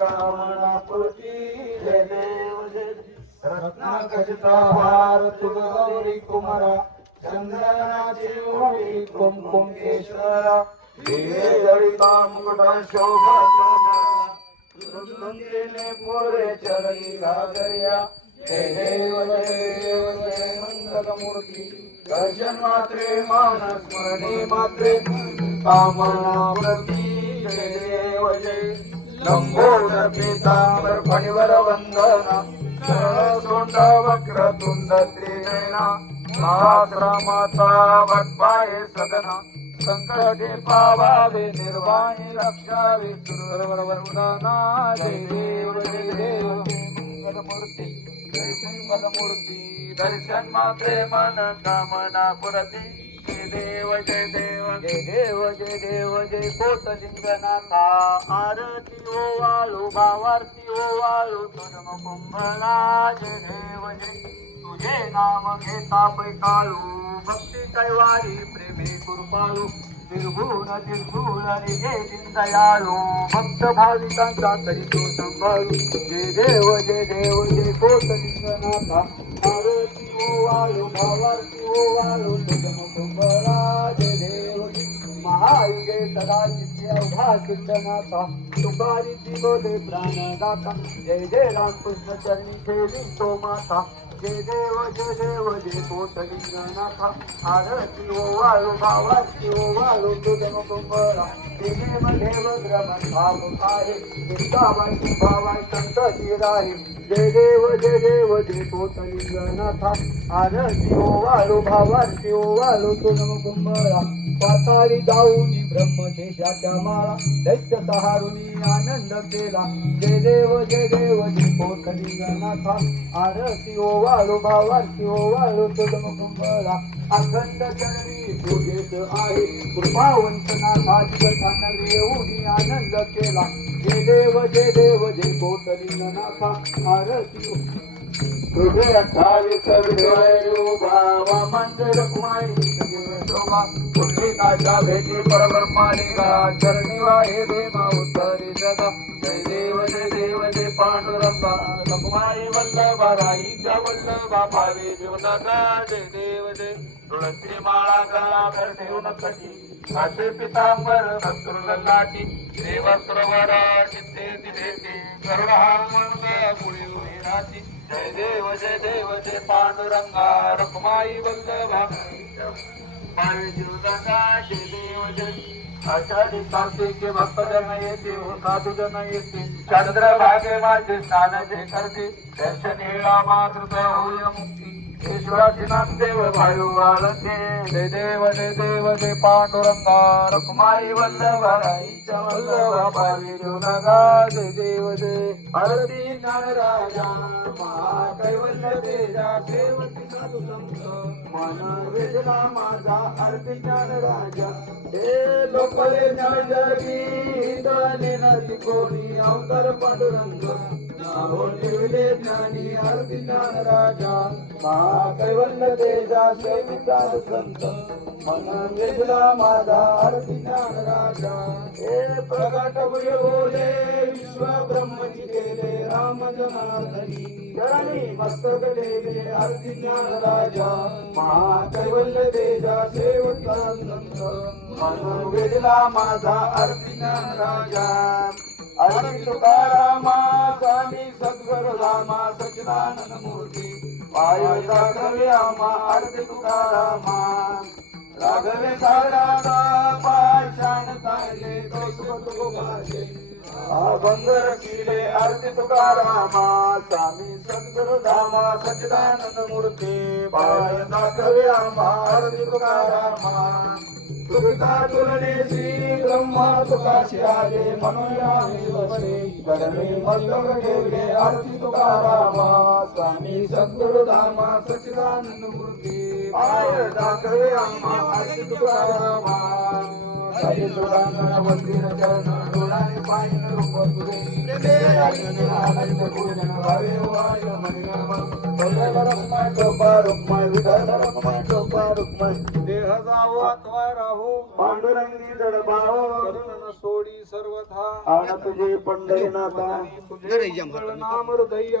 कामना पूर्ती जय देव तुग गौरी कुमारा चंदनाची ओळी कुमकुम केशरा दिवे शोभा पोरे जय देव जय देव जय दर्शन मात्रे मान स्मरणे मात्रे कामना प्रती जय देव जय। लंबोदर पीतांबर फणीवर वंदना सरळ सोंड वक्र तुंड त्रिवेणा सहस्रमाता वटपाये सदना संकटे पावावे निर्वाणी रक्षावे सुरवर सुरवरवरुणना जय देव जय देव मंगल मूर्ती जय सिंह मूर्ती दर्शन मात्रे मन कामना पुरती देव जय देव. जय देव जय देव जय कोटलिंगनाथा आरती ओवाळू भावारती वाळू धर्म कुंभला. जय देव जय. तुझे नाम घेता पैकाळू भक्ती कैवारी प्रेमी कृपाळू निर्गुण निर्गुण रे दयाळू. भक्त भाविकांचा तरी तो सांभाळू. जय देव जय देव जय कोटलिंगनाथा आरती ओवाळू भावारती ओवाळू तुझम कुंभला जय जय महायुगे सदा अवघा कीर्तनाचा जय जय रामकृष्ण चरणी ठेवी तो माता। जय देव जय देव जय कोटलिंगनाथा. आरती ओ वाळू भावाची ओ हो, वाळू कुंभरा देव देव द्रमण भाव आहे. वृंदावन भावाय संत जय देव जय देव जय कोटलिंगनाथा. आरती ओ वाळू भावाची ओ वाळू तुझम कुंभरा पाताळी जाऊनी ब्रह्मशेषाच्या माळा. दैत्य सहारुनी आनंद केला. जय देव जय देव जय कोटलिंगनाथा. आरती ओ वाळू भावारती ओ वाळू तुझम अखंड चरणी पूजेत आहे. कृपावंत नाथा जगताना येऊनी आनंद केला. जे देव जे देव जय कोटलिंगनाथा आरती तुझे अठ्ठावीस भावा मंदिर कुमारी शोभा. भेटी परब्रह्मा चरणी वाहे देवा उत्तरी जगा. जय देव जय देव जय पांडुरंगा रकुमाई वल्लभा राईच्या वल्लभा भावे जीवनाचा जय देव जय तुळसी माळा गळा कर ठेवून कटी काशे पितांबर भक्तुल लाटी देव चित्ते दिलेते करुणा मंद मुळी उभी राहती जय देव जय देव जय पांडुरंगा रकुमाई वल्लभा पावे जीवदाता जय देव जय आषाढी कार्तिके भक्तजन येते साधुजन येते चंद्रभागे माझे स्नान जे करते दर्शन हेळा होय मुक्ती वाळते देव जय देव दे पांडुरंगा रकुमाई वल्लभ राईच्या वल्लभ भावी जोनगा देव दे महाकैवल्य तेजा सेवती मन माझा आरती राजा. हे लोकले कोणी अवतार पांडुरंग. नामो ठेवले ज्ञानी आरती ज्ञानराजा महाकैवल्य तेजा सेविता संत मन माझा आरती ज्ञानराजा हे प्रगट बोले विश्व ब्रह्मची केले राम जनार्दनी मस्तक देवे आरती ज्ञान राजा महाकैवल्य तेजा सेवता संत मन वेदला माझा आरती ज्ञान राजा आरती तुकारामा स्वामी सद्गुरु रामा सचिदानंद मूर्ती। पाय दाखव्यामा आरती तुकारामा। राघवे सारागा पाषाण तारले तो सुख भाषे बंदर किले आरती तुकारामा। स्वामी सद्गुरु धामा सच्चिदानंद मूर्ती। पाय दाखव्यामा आरती तुकारामा। तुका तुलने श्री ब्रह्मा तुका आले मनोयामी बसले गडवे मस्तक ठेवले आरती तुकारामा स्वामी सद्गुरु धामा सच्चिदानंद मूर्ती पाय दाखले दाखव्यामा आरती तुकारामा. हरी तुरांगण मंदिर चरण डोळाने पाहिन रूप तुझे प्रेमे राजने आनंद पूजन भावे वाय जावो अथवा राहू पांडुरंगी जडभाव करुण न सोडी सर्वथा। आण तुझे पंढरीनाथा। तुझे नाम हृदय